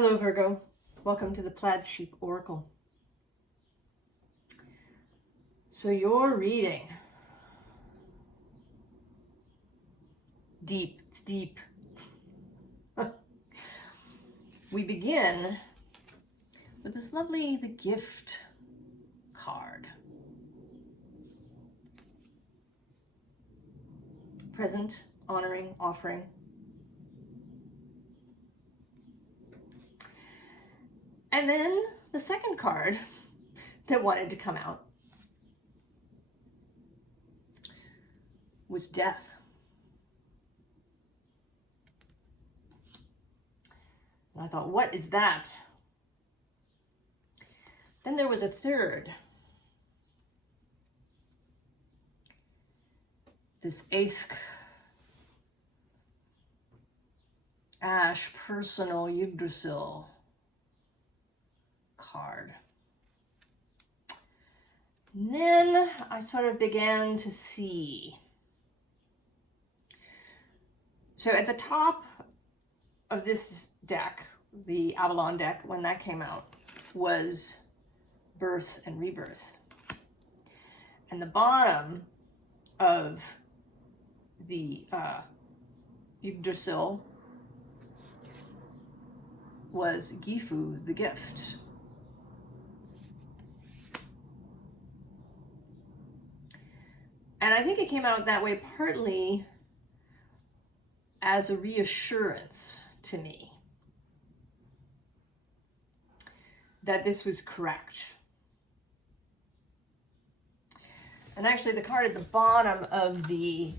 Hello Virgo, welcome to the Plaid Sheep Oracle. So your reading, deep, it's deep. We begin with this lovely, the gift card. Present, honoring, offering. And then the second card that wanted to come out was death. And I thought, what is that? Then there was a third. This Ash Personal Yggdrasil card. And then I sort of began to see. So at the top of this deck, the Avalon deck, when that came out, was birth and rebirth. And the bottom of the Yggdrasil was Gifu, the gift. And I think it came out that way partly as a reassurance to me that this was correct. And actually the card at the bottom of the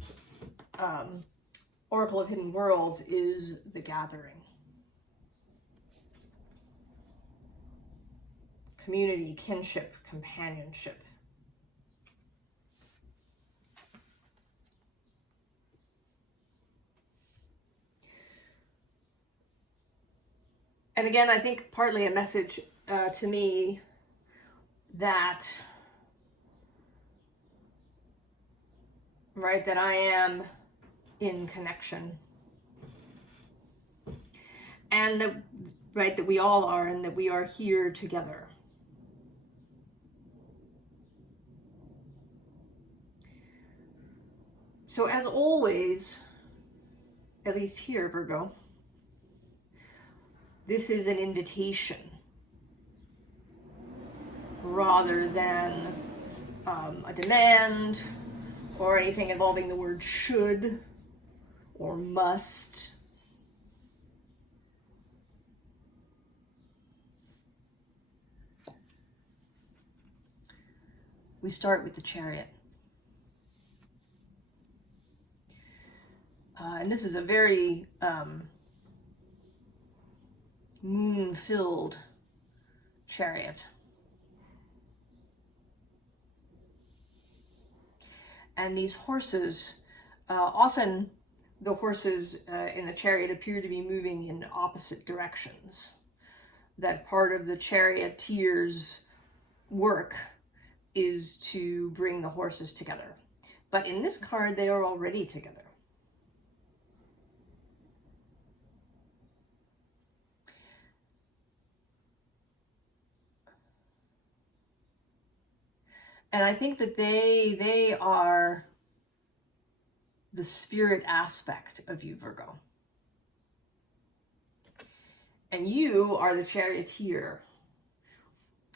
Oracle of Hidden Worlds is the Gathering. Community, kinship, companionship. And again, I think partly a message to me that, right, that I am in connection. And that, right, that we all are, and that we are here together. So as always, at least here, Virgo, this is an invitation rather than a demand or anything involving the word should or must. We start with the Chariot. And this is a very moon-filled chariot. And these horses, often the horses in the chariot appear to be moving in opposite directions. That part of the charioteer's work is to bring the horses together. But in this card, they are already together. And I think that they are the spirit aspect of you, Virgo. And you are the charioteer.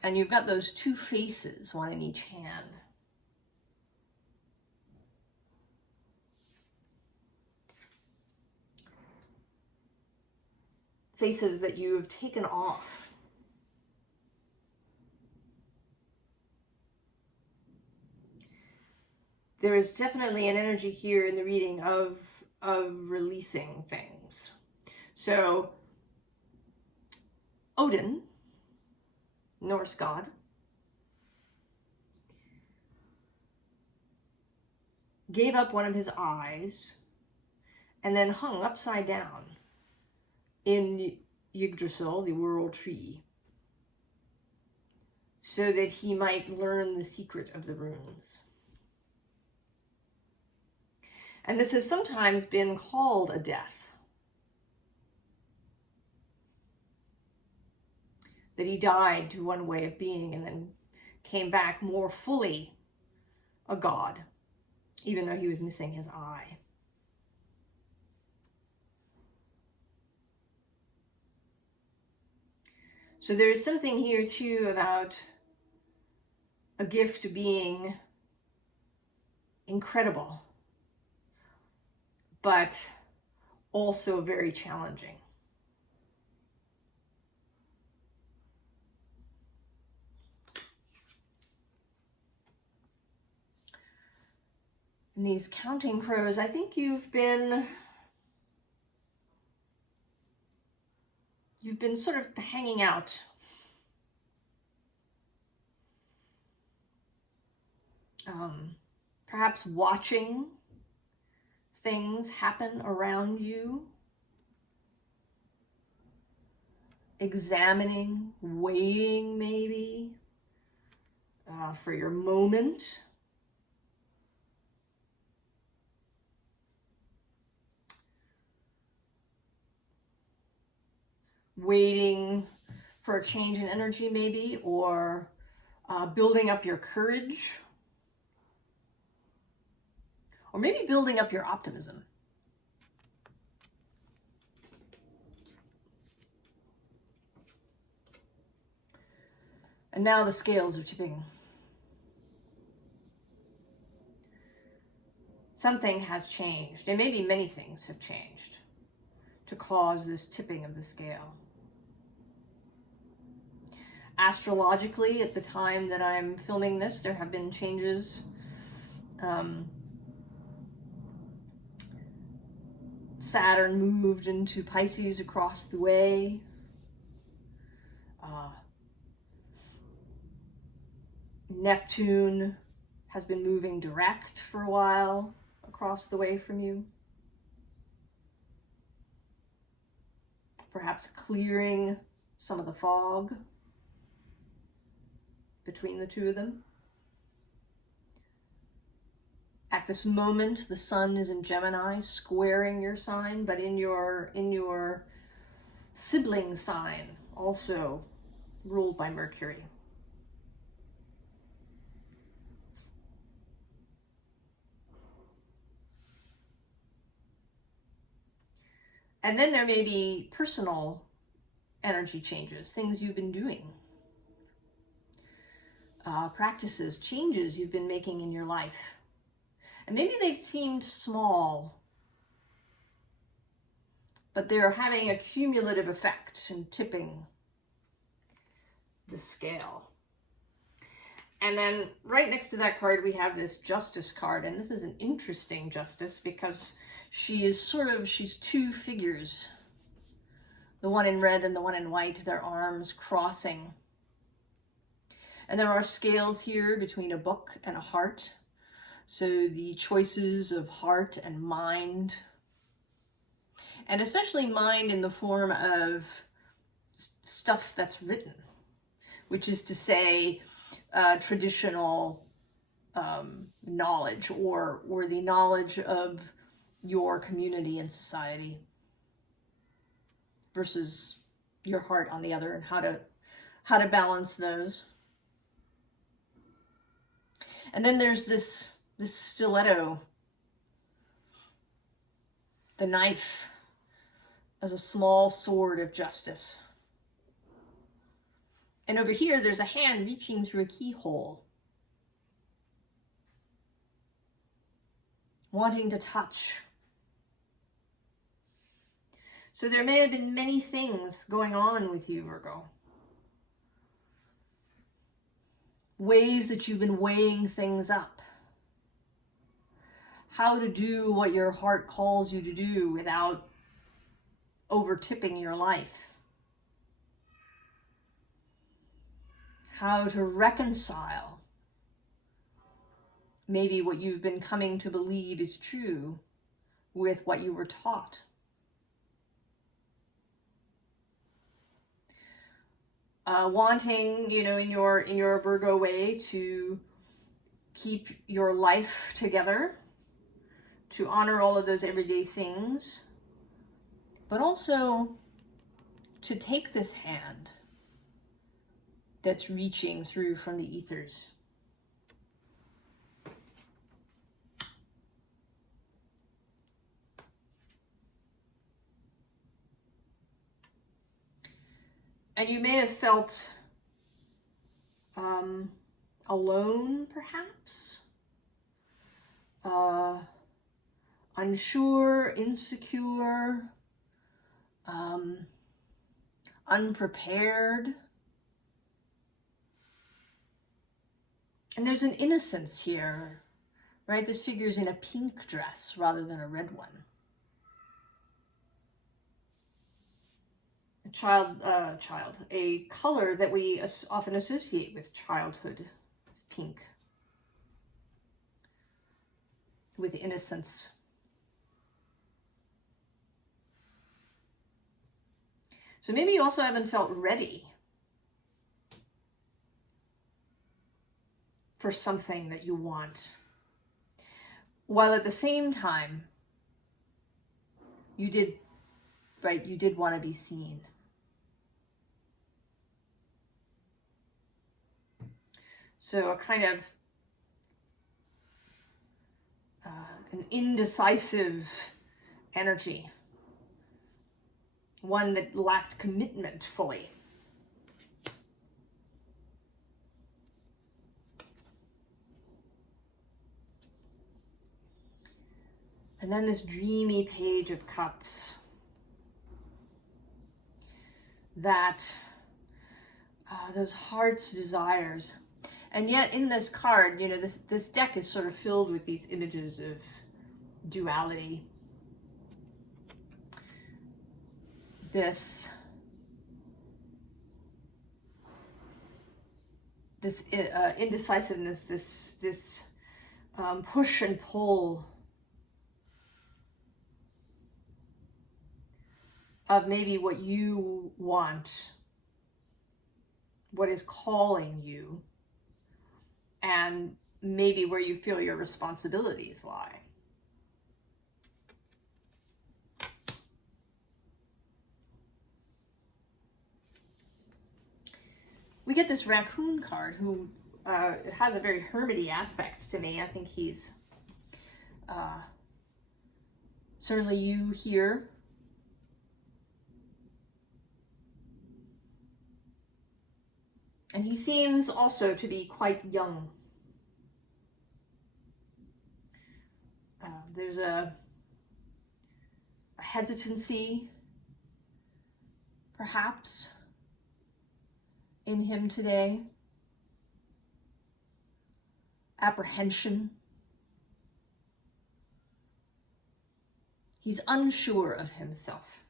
And you've got those two faces, one in each hand. Faces that you have taken off. There is definitely an energy here in the reading of releasing things. So Odin, Norse god, gave up one of his eyes and then hung upside down in Yggdrasil, the world tree, so that he might learn the secret of the runes. And this has sometimes been called a death. that he died to one way of being and then came back more fully a god, even though he was missing his eye. So there's something here too about a gift being incredible, but also very challenging. And these counting crows, I think you've been sort of hanging out. Perhaps watching things happen around you, examining, waiting maybe for your moment. Waiting for a change in energy maybe, or building up your courage, or maybe building up your optimism. And now the scales are tipping. Something has changed, and maybe many things have changed to cause this tipping of the scale. Astrologically, at the time that I'm filming this, there have been changes. Saturn moved into Pisces across the way. Neptune has been moving direct for a while across the way from you. Perhaps clearing some of the fog between the two of them. At this moment, the sun is in Gemini, squaring your sign, but in your sibling sign, also ruled by Mercury. And then there may be personal energy changes, things you've been doing. Practices, changes you've been making in your life. And maybe they've seemed small, but they're having a cumulative effect and tipping the scale. And then right next to that card, we have this Justice card. And this is an interesting Justice because she's two figures. The one in red and the one in white, their arms crossing. And there are scales here between a book and a heart. So the choices of heart and mind, and especially mind in the form of stuff that's written, which is to say traditional knowledge or the knowledge of your community and society versus your heart on the other, and how to balance those. And then there's this stiletto, the knife as a small sword of justice. And over here, there's a hand reaching through a keyhole, wanting to touch. So there may have been many things going on with you, Virgo. Ways that you've been weighing things up. How to do what your heart calls you to do without over-tipping your life. How to reconcile maybe what you've been coming to believe is true with what you were taught. Wanting, in your Virgo way to keep your life together, to honor all of those everyday things, but also to take this hand that's reaching through from the ethers. And you may have felt alone, perhaps, unsure, insecure, unprepared. And there's an innocence here, right? This figure's in a pink dress rather than a red one. A color that we often associate with childhood is pink, with innocence. So maybe you also haven't felt ready for something that you want, while at the same time, you did want to be seen. So a kind of an indecisive energy, one that lacked commitment fully. And then this dreamy Page of Cups that those heart's desires. And yet in this card, you know, this deck is sort of filled with these images of duality. This indecisiveness, this push and pull of maybe what you want, what is calling you, and maybe where you feel your responsibilities lie. We get this Raccoon card, who has a very hermity aspect to me. I think he's certainly you here. And he seems also to be quite young. There's a hesitancy, perhaps, in him today. Apprehension. He's unsure of himself.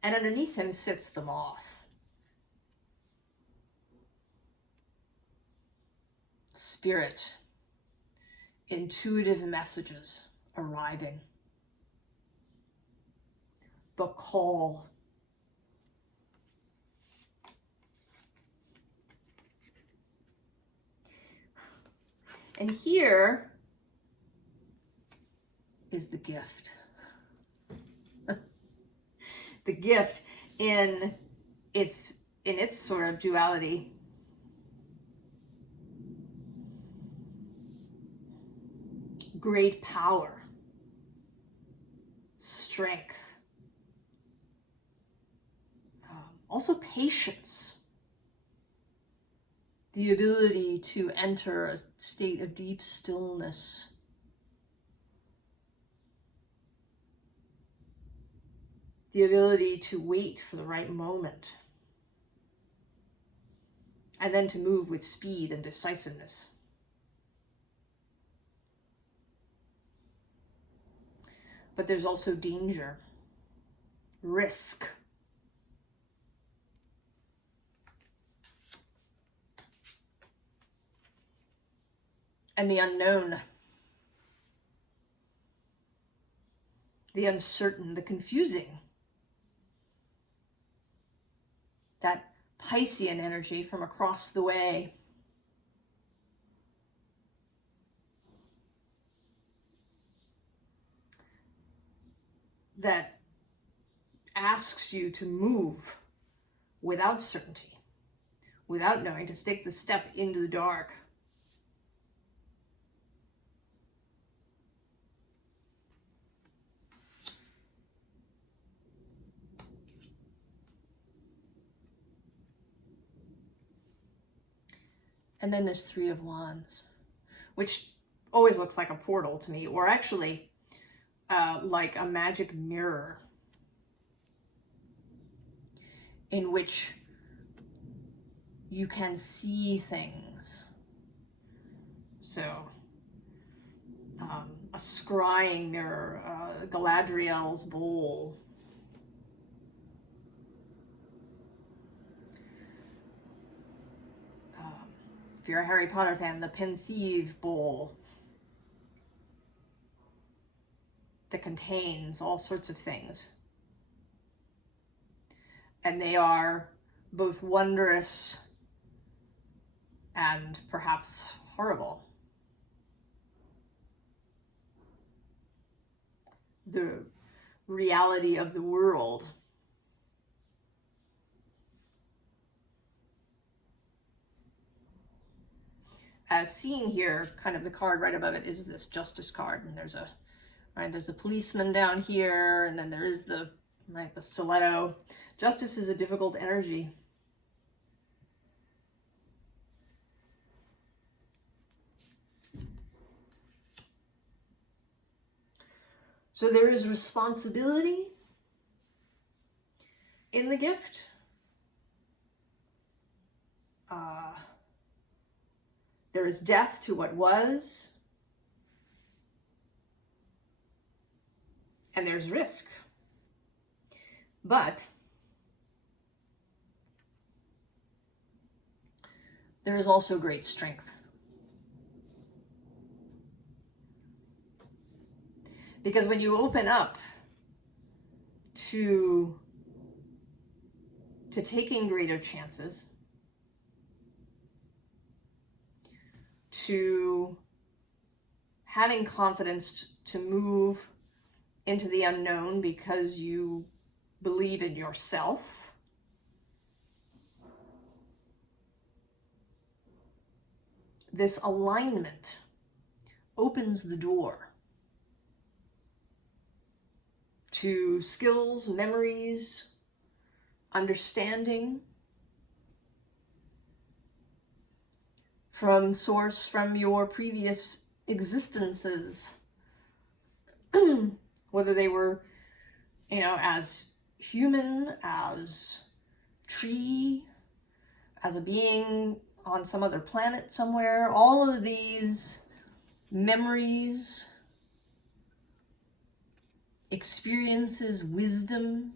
And underneath him sits the moth. Spirit, intuitive messages arriving, the call. And here is the gift. The gift in its sort of duality. Great power, strength, also patience, the ability to enter a state of deep stillness, the ability to wait for the right moment, and then to move with speed and decisiveness. But there's also danger, risk. And the unknown, the uncertain, the confusing. That Piscean energy from across the way. That asks you to move without certainty, without knowing, to take the step into the dark. And then there's Three of Wands, which always looks like a portal to me, or actually like a magic mirror in which you can see things. So a scrying mirror, Galadriel's bowl. If you're a Harry Potter fan, the Pensieve bowl that contains all sorts of things. And they are both wondrous and perhaps horrible. The reality of the world. As seen here, kind of the card right above it is this Justice card, and there's a policeman down here, and then there is the stiletto. Justice is a difficult energy. So there is responsibility in the gift. There is death to what was. And there's risk. But there is also great strength. Because when you open up to taking greater chances, to having confidence to move into the unknown because you believe in yourself, this alignment opens the door to skills, memories, understanding from source, from your previous existences, whether they were, as human, as tree, as a being on some other planet somewhere. All of these memories, experiences, wisdom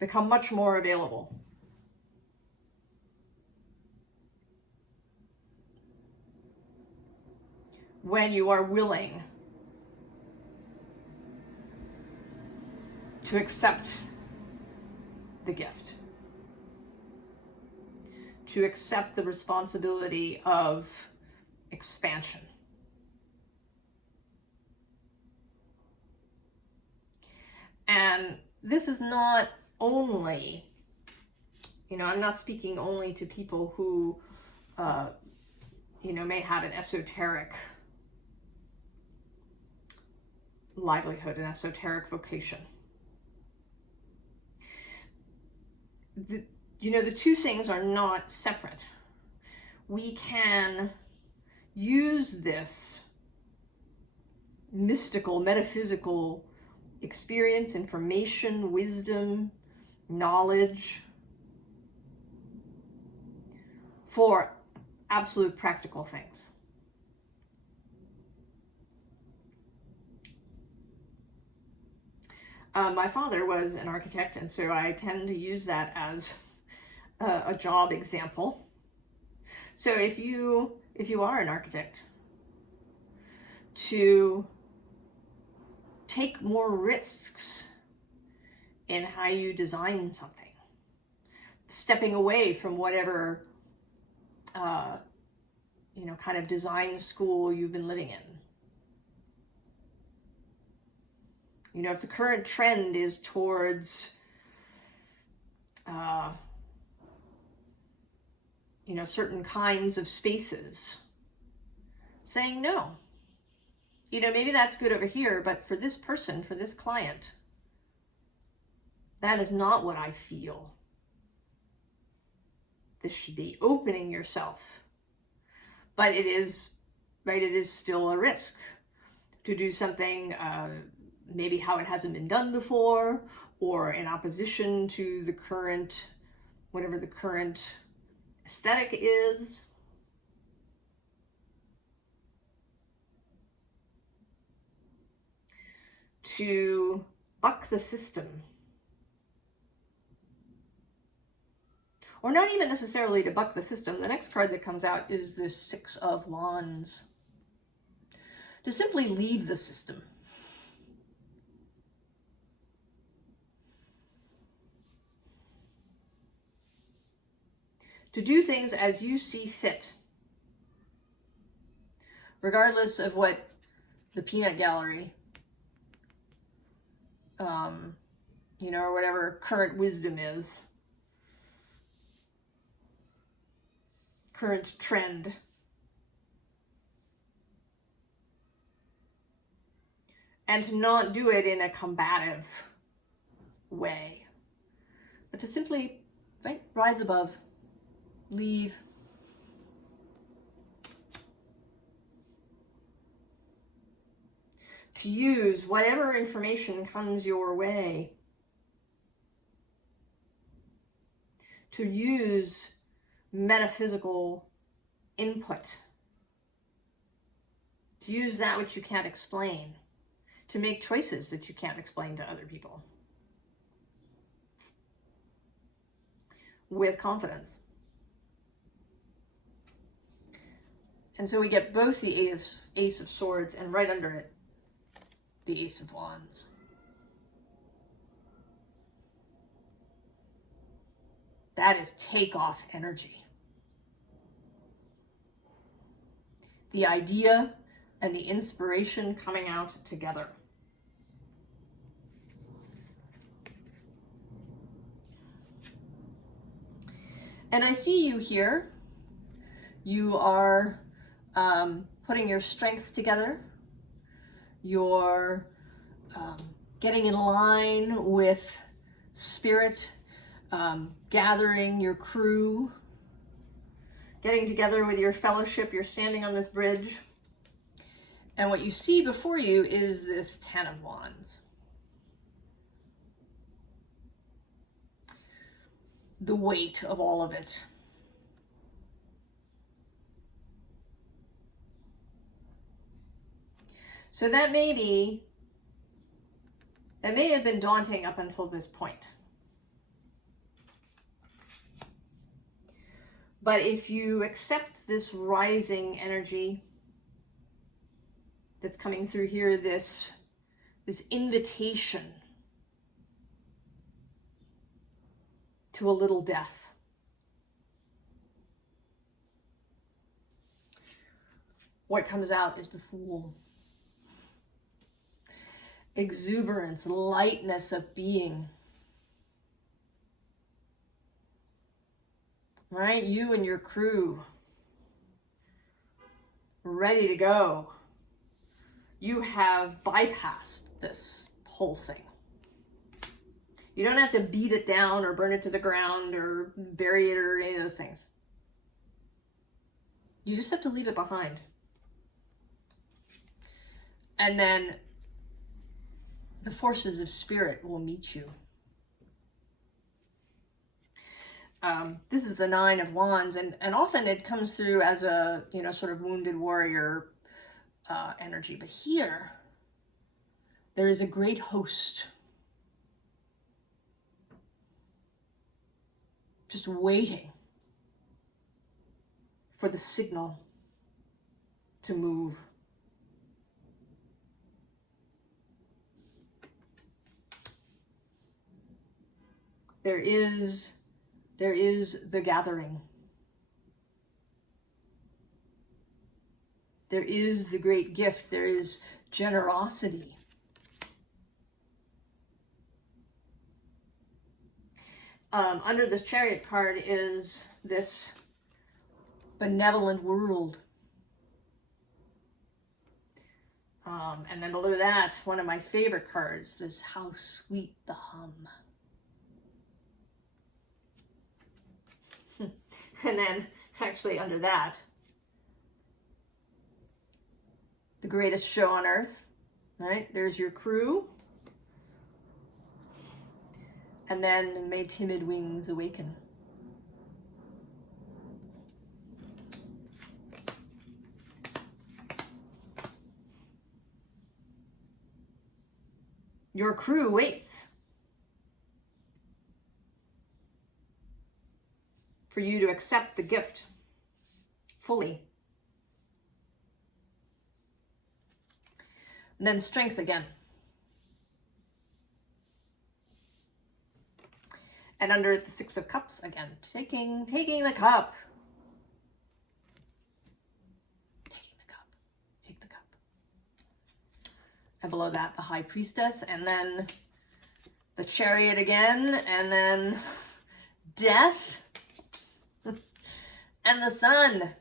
become much more available. When you are willing to accept the gift, to accept the responsibility of expansion. And this is not only, I'm not speaking only to people who, may have an esoteric livelihood, an esoteric vocation. The two things are not separate. We can use this mystical, metaphysical experience, information, wisdom, knowledge for absolute practical things. My father was an architect, and so I tend to use that as a job example. So if you are an architect, to take more risks in how you design something, stepping away from whatever kind of design school you've been living in. If the current trend is towards you know, certain kinds of spaces, saying no. You know, maybe that's good over here, but for this person, for this client, that is not what I feel. This should be opening yourself. But it is, right, it is still a risk to do something maybe how it hasn't been done before, or in opposition to the current, whatever the current aesthetic is. To buck the system. Or not even necessarily to buck the system. The next card that comes out is the Six of Wands. To simply leave the system. To do things as you see fit. Regardless of what the peanut gallery, you know, or whatever current wisdom is. Current trend. And to not do it in a combative way, but to simply, right, rise above, leave. To use whatever information comes your way. To use metaphysical input. To use that which you can't explain. To make choices that you can't explain to other people. With confidence. And so we get both the Ace of Swords and right under it, the Ace of Wands. That is takeoff energy. The idea and the inspiration coming out together. And I see you here. You are putting your strength together. You're getting in line with spirit, gathering your crew, getting together with your fellowship. You're standing on this bridge. And what you see before you is this Ten of Wands. The weight of all of it. So that may have been daunting up until this point. But if you accept this rising energy that's coming through here, this invitation to a little death. What comes out is the Fool. Exuberance, lightness of being. Right? You and your crew, ready to go. You have bypassed this whole thing. You don't have to beat it down or burn it to the ground or bury it or any of those things. You just have to leave it behind. And then the forces of spirit will meet you. This is the Nine of Wands, and often it comes through as a, you know, sort of wounded warrior energy. But here, there is a great host. Just waiting for the signal to move. There is the gathering. There is the great gift. There is generosity. Under this Chariot card is this benevolent world. And then below that, one of my favorite cards, this How Sweet the Hum. And then actually under that, the greatest show on earth, right? There's your crew. And then may timid wings awaken. Your crew waits for you to accept the gift fully. And then strength again. And under the Six of Cups again, taking the cup. Taking the cup. Take the cup. And below that, the High Priestess, and then the Chariot again, and then Death, and the Sun.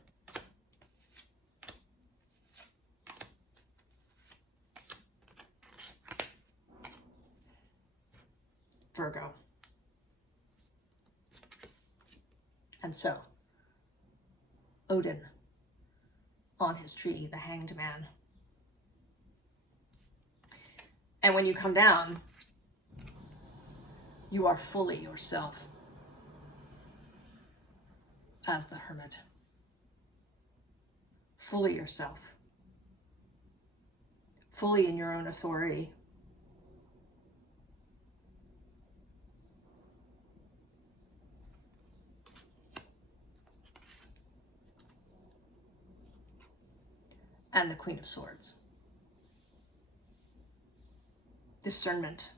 Virgo. And so, Odin, on his tree, the Hanged Man. And when you come down, you are fully yourself as the Hermit. Fully yourself. Fully in your own authority. And the Queen of Swords. Discernment.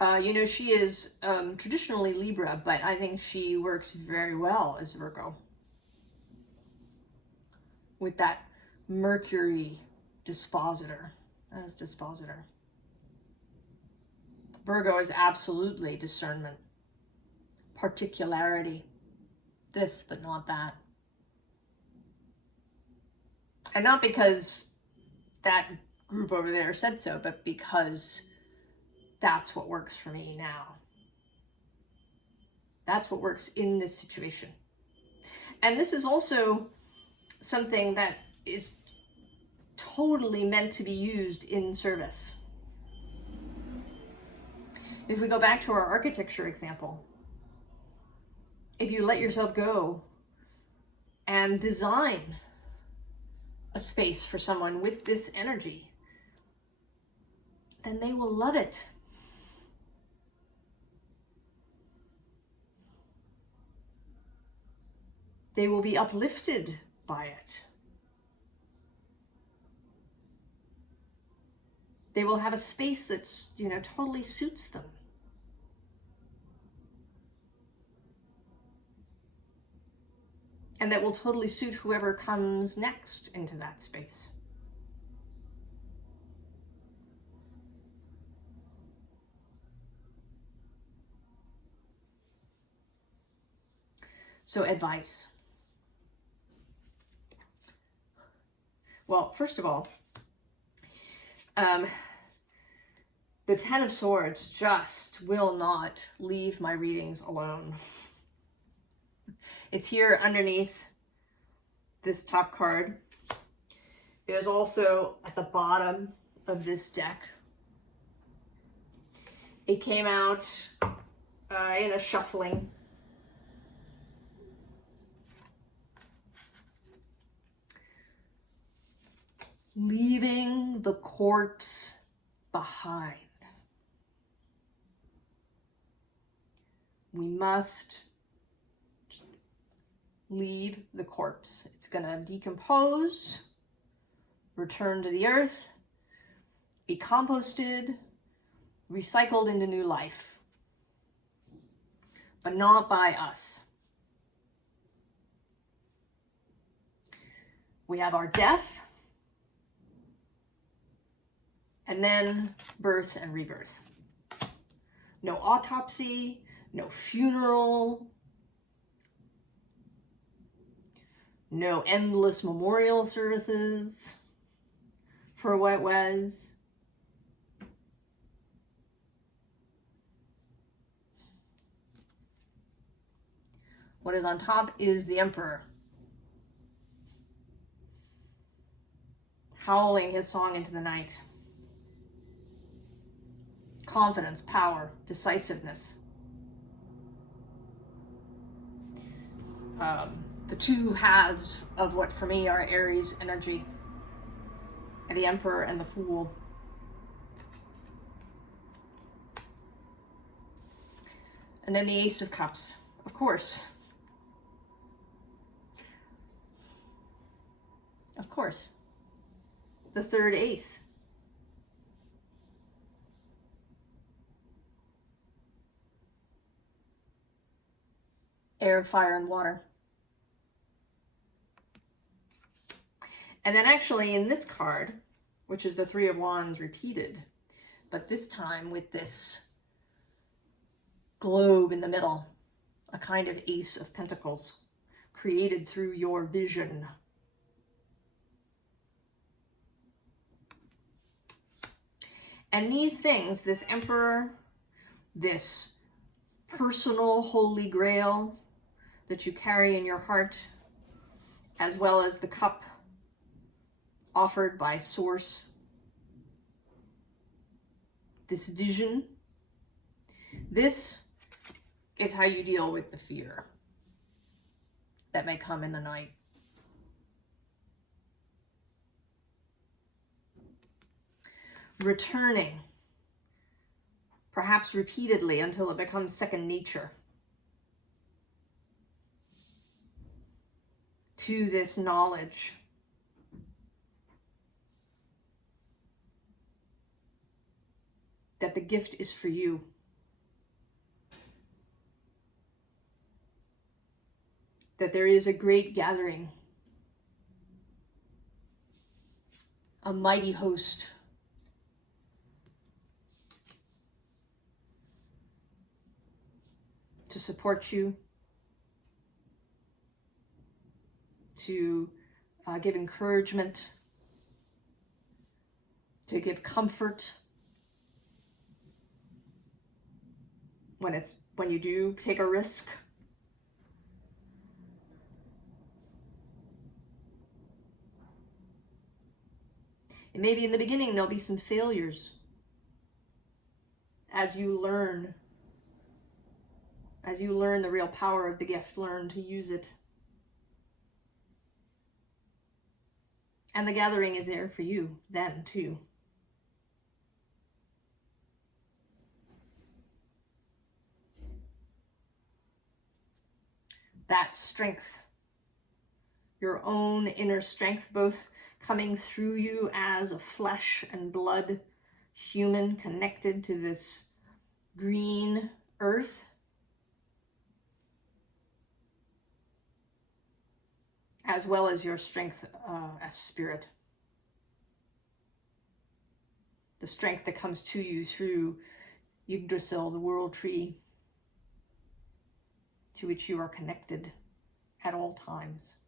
You know, she is traditionally Libra, but I think she works very well as Virgo. With that Mercury dispositor, as dispositor. Virgo is absolutely discernment. Particularity. This, but not that. And not because that group over there said so, but because that's what works for me now. That's what works in this situation. And this is also something that is totally meant to be used in service. If we go back to our architecture example, if you let yourself go and design a space for someone with this energy, then they will love it. They will be uplifted by it. They will have a space that's, you know, totally suits them. And that will totally suit whoever comes next into that space. So, advice. Well, first of all, the Ten of Swords just will not leave my readings alone. It's here underneath this top card. It is also at the bottom of this deck. It came out in a shuffling. Leaving the corpse behind. We must leave the corpse. It's going to decompose, return to the earth, be composted, recycled into new life. But not by us. We have our death, and then birth and rebirth. No autopsy, no funeral, no endless memorial services for what was. What is on top is the Emperor, howling his song into the night. Confidence, power, decisiveness. The two halves of what for me are Aries energy. And the Emperor and the Fool. And then the Ace of Cups, of course. Of course. The third ace. Air, fire, and water. And then actually in this card, which is the Three of Wands repeated, but this time with this globe in the middle, a kind of Ace of Pentacles, created through your vision. And these things, this Emperor, this personal holy grail that you carry in your heart, as well as the cup offered by Source, this vision, this is how you deal with the fear that may come in the night. Returning, perhaps repeatedly until it becomes second nature, to this knowledge that the gift is for you. That there is a great gathering, a mighty host to support you, to give encouragement, to give comfort when you do take a risk. And maybe in the beginning there'll be some failures as you learn the real power of the gift, learn to use it. And the gathering is there for you then too. That strength, your own inner strength, both coming through you as a flesh and blood human connected to this green earth, as well as your strength as spirit. The strength that comes to you through Yggdrasil, the world tree, to which you are connected at all times.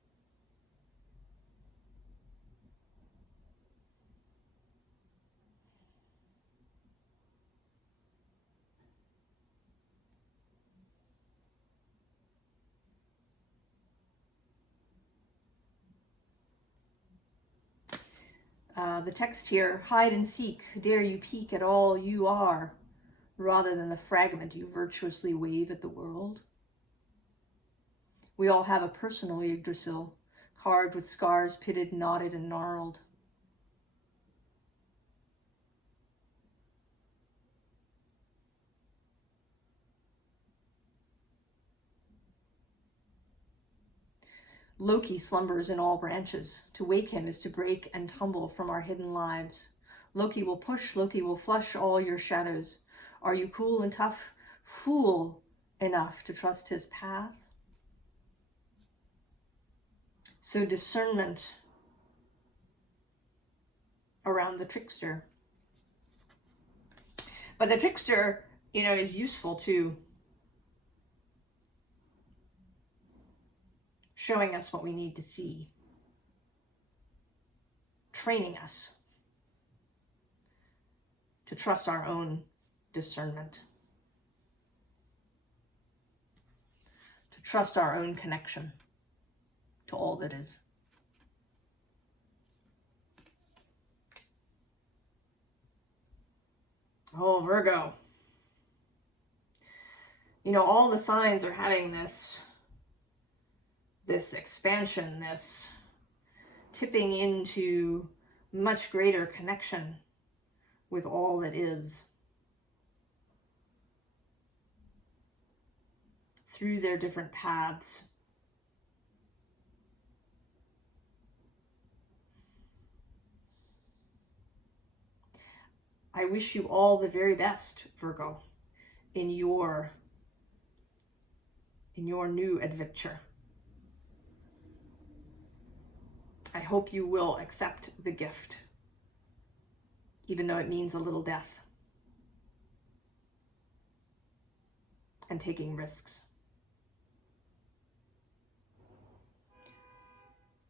The text here, hide and seek, dare you peek at all you are, rather than the fragment you virtuously wave at the world. We all have a personal Yggdrasil, carved with scars pitted, knotted, and gnarled. Loki slumbers in all branches. To wake him is to break and tumble from our hidden lives. Loki will push, Loki will flush all your shadows. Are you cool and tough, fool enough to trust his path? So discernment around the trickster. But the trickster, is useful too. showing us what we need to see, training us to trust our own discernment, to trust our own connection to all that is. Oh, Virgo. You know, all the signs are having this expansion, this tipping into much greater connection with all that is through their different paths. I wish you all the very best, Virgo, in your new adventure. I hope you will accept the gift, even though it means a little death and taking risks.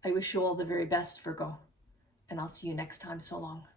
I wish you all the very best, Virgo, and I'll see you next time. So long.